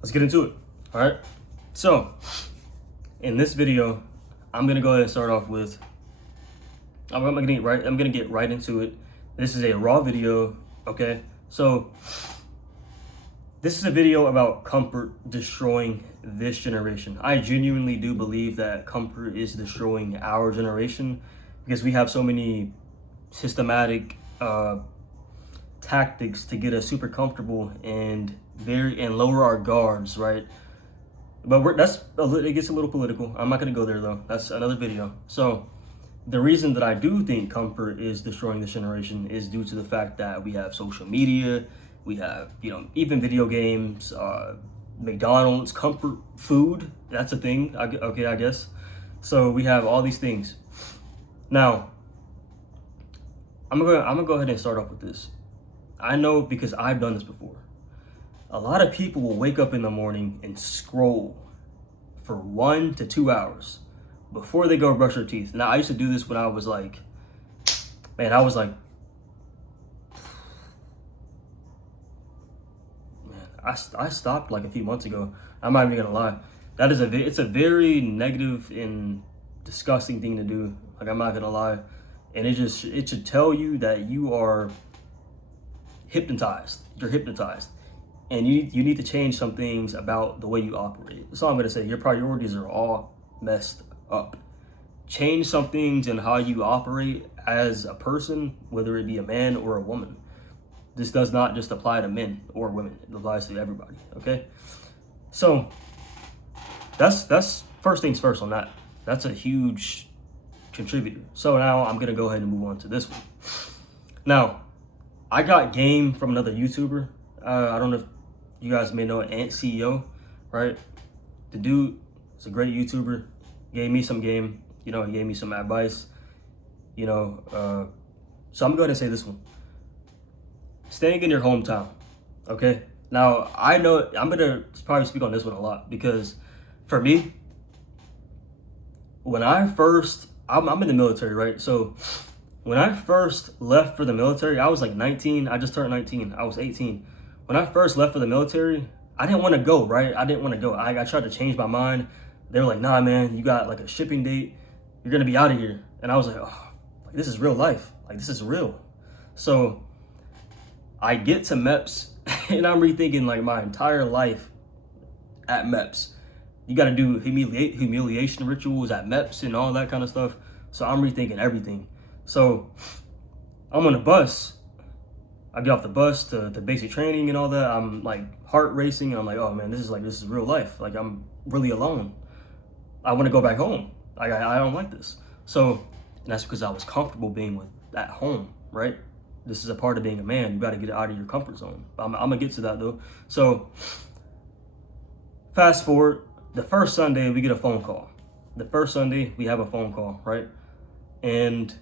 let's get into it. All right. So in this video, I'm gonna go ahead and start off with. I'm gonna get right into it. This is a raw video. Okay. So this is a video about comfort destroying this generation. I genuinely do believe that comfort is destroying our generation because we have so many systematic tactics to get us super comfortable and lower our guards, right? But it gets a little political. I'm not gonna go there though. That's another video. So the reason that I do think comfort is destroying this generation is due to the fact that we have social media, we have, even video games, McDonald's, comfort food. That's a thing. I guess. So we have all these things. Now, I'm gonna go ahead and start off with this. I know because I've done this before. A lot of people will wake up in the morning and scroll for 1 to 2 hours before they go brush their teeth. Now, I used to do this when I was like, I stopped like a few months ago. I'm not even gonna lie. It's a very negative and disgusting thing to do. Like, I'm not gonna lie. And it should tell you that you are hypnotized. You're hypnotized. And you need to change some things about the way you operate. That's all I'm gonna say. Your priorities are all messed up. Change some things in how you operate as a person, whether it be a man or a woman. This does not just apply to men or women. It applies to everybody, okay? So that's first things first on that. That's a huge contributor. So now I'm gonna go ahead and move on to this one. Now, I got game from another YouTuber. I don't know if you guys may know Ant CEO, right? The dude is a great YouTuber. Gave me some game. He gave me some advice. So I'm gonna go ahead and say this one. Staying in your hometown, okay? Now, I know I'm gonna probably speak on this one a lot because for me, when I'm in the military, right? So when I first left for the military, I was like 19. I just turned 19. I was 18. When I first left for the military, I didn't want to go, right? I didn't want to go. I tried to change my mind. They were like, nah, man, you got like a shipping date. You're going to be out of here. And I was like, oh, this is real life. Like, this is real. So I get to MEPS and I'm rethinking like my entire life at MEPS. You got to do humiliation rituals at MEPS and all that kind of stuff. So I'm rethinking everything. So I'm on a bus. I get off the bus to basic training and all that. I'm like heart racing. And I'm like, oh man, this is real life. Like, I'm really alone. I want to go back home. Like, I don't like this. So, and that's because I was comfortable being at home, right? This is a part of being a man. You got to get out of your comfort zone. I'm gonna get to that though. So fast forward, the first Sunday we get a phone call. The first Sunday we have a phone call, right? And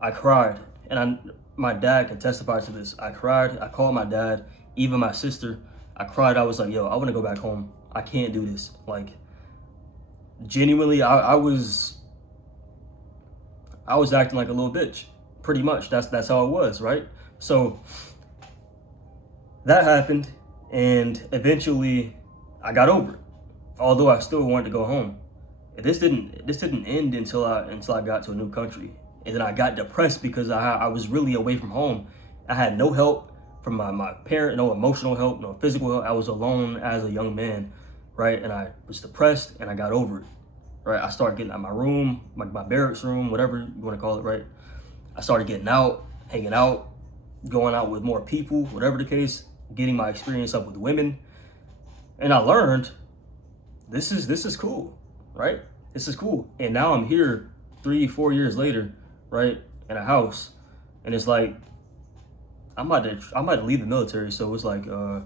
I cried. And my dad can testify to this. I cried. I called my dad, even my sister. I cried. I was like, yo, I want to go back home. I can't do this. Like, genuinely, I was acting like a little bitch. Pretty much. That's how it was, right? So that happened, and eventually I got over it. Although I still wanted to go home. This didn't end until I got to a new country. And then I got depressed because I was really away from home. I had no help from my parent, no emotional help, no physical help. I was alone as a young man, right? And I was depressed and I got over it, right? I started getting out of my room, my barracks room, whatever you want to call it, right? I started getting out, hanging out, going out with more people, whatever the case, getting my experience up with women. And I learned this is cool, right? This is cool. And now I'm here 3-4 years later, right, in a house, and it's like I'm about to leave the military. So it's like, no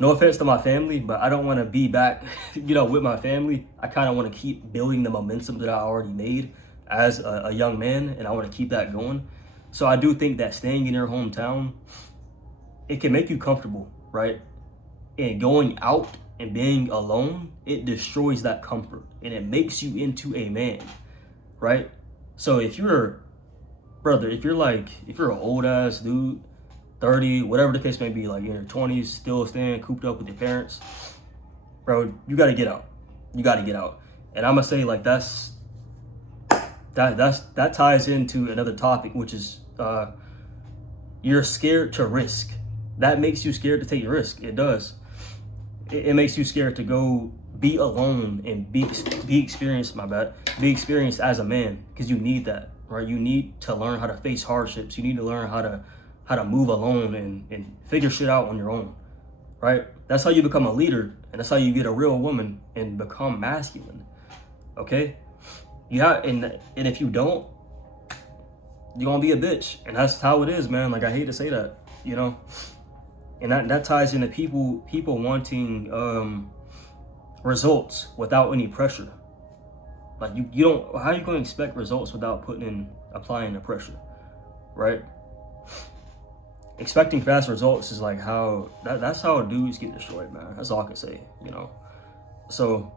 offense to my family, but I don't want to be back, with my family. I kind of want to keep building the momentum that I already made as a young man, and I want to keep that going. So I do think that staying in your hometown, it can make you comfortable, right? And going out and being alone, it destroys that comfort and it makes you into a man, right? So if you're an old ass dude 30, whatever the case may be, like in your 20s, still staying cooped up with your parents, bro, you got to get out. You got to get out. And I'm gonna say like that ties into another topic, which is you're scared to risk. That makes you scared to take a risk. It does. It makes you scared to go be alone and be experienced. Be experienced as a man, because you need that, right? You need to learn how to face hardships. You need to learn how to move alone and figure shit out on your own, right? That's how you become a leader, and that's how you get a real woman and become masculine. Okay, and if you don't, you're gonna be a bitch, and that's how it is, man. Like, I hate to say that, you know. And that ties into people wanting results without any pressure. Like, you don't, how are you going to expect results without applying the pressure, right? Expecting fast results is like that's how dudes get destroyed, man. That's all I can say, you know. So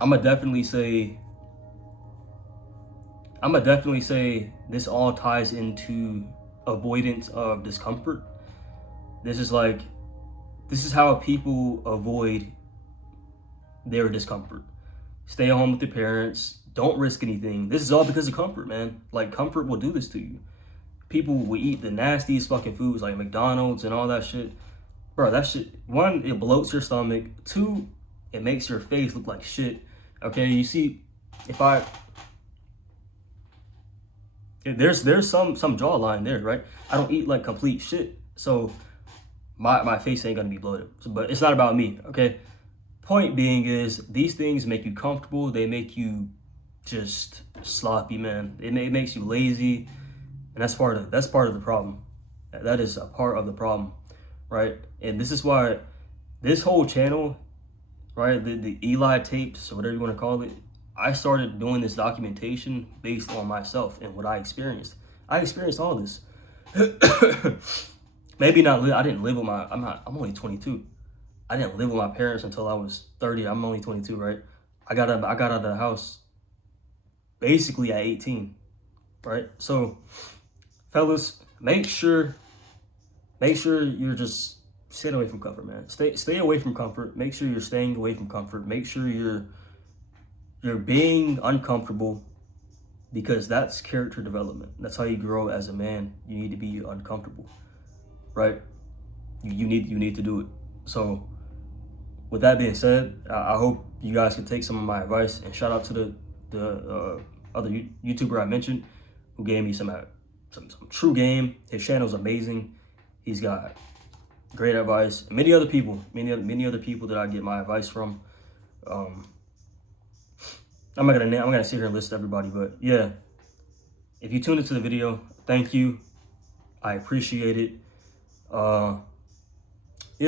I'm gonna definitely say this all ties into avoidance of discomfort. This is how people avoid their discomfort. Stay at home with their parents. Don't risk anything. This is all because of comfort, man. Like, comfort will do this to you. People will eat the nastiest fucking foods like McDonald's and all that shit. Bro, that shit, one, it bloats your stomach. Two, it makes your face look like shit. Okay, you see, there's some jawline there, right? I don't eat like complete shit, so my face ain't gonna be bloated. But it's not about me, okay? Point being is, these things make you comfortable. They make you just sloppy, man. It makes you lazy, and that's part of the problem. That is a part of the problem, right? And this is why this whole channel, right, the Eli tapes, or whatever you want to call it, I started doing this documentation based on myself and what I experienced. I experienced all this. Maybe not. I didn't live with I'm only 22. I didn't live with my parents until I was 30. I'm only 22, right? I got out of the house basically at 18, right? So, fellas, make sure you're just staying away from comfort, man. Stay away from comfort. Make sure you're staying away from comfort. Make sure you're being uncomfortable, because that's character development. That's how you grow as a man. You need to be uncomfortable, right? You need to do it. So, with that being said, I hope you guys can take some of my advice, and shout out to the other YouTuber I mentioned who gave me some true game. His channel's amazing. He's got great advice. Many other people that I get my advice from. I'm not gonna sit here and list everybody, but yeah, if you tuned into the video, thank you. I appreciate it.